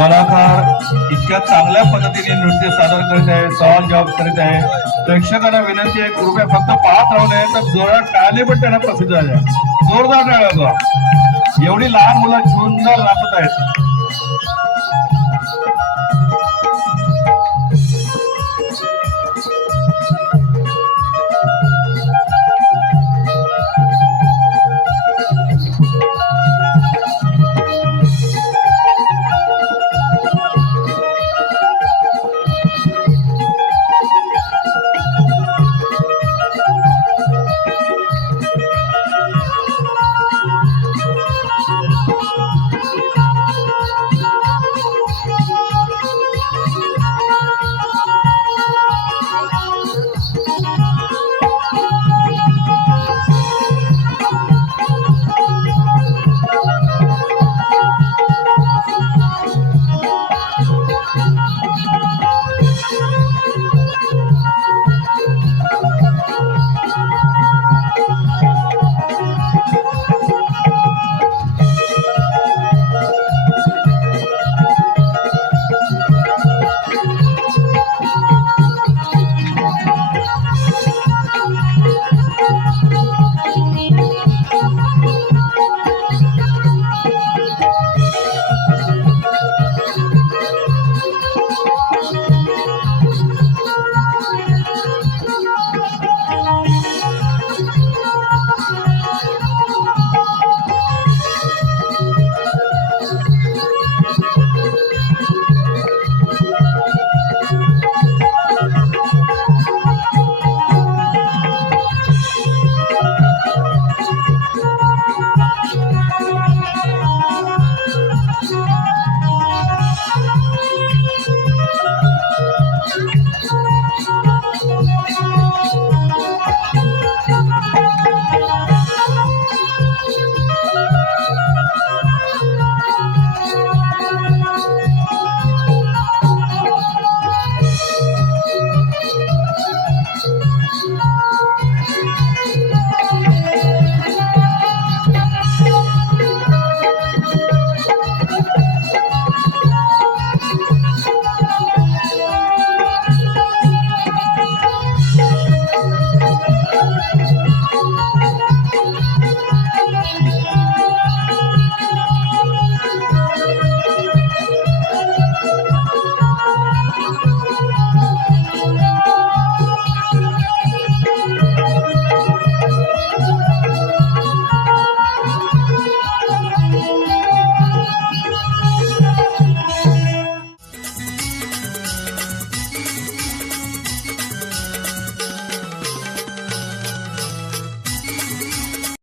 कलाकार इतक्या चांगल्या पद्धतीने नृत्य सादर करीत आहे, सवाल जवाब करीत आहे. प्रेक्षकांना विनंती आहे, कृपया फक्त पाहत राहू नये तर जोरात टाळले पण त्यांना प्रसिद्ध झाल्या. जोरदार टाळ्या. एवढी लहान मुलं सुंदर नाचत आहेत.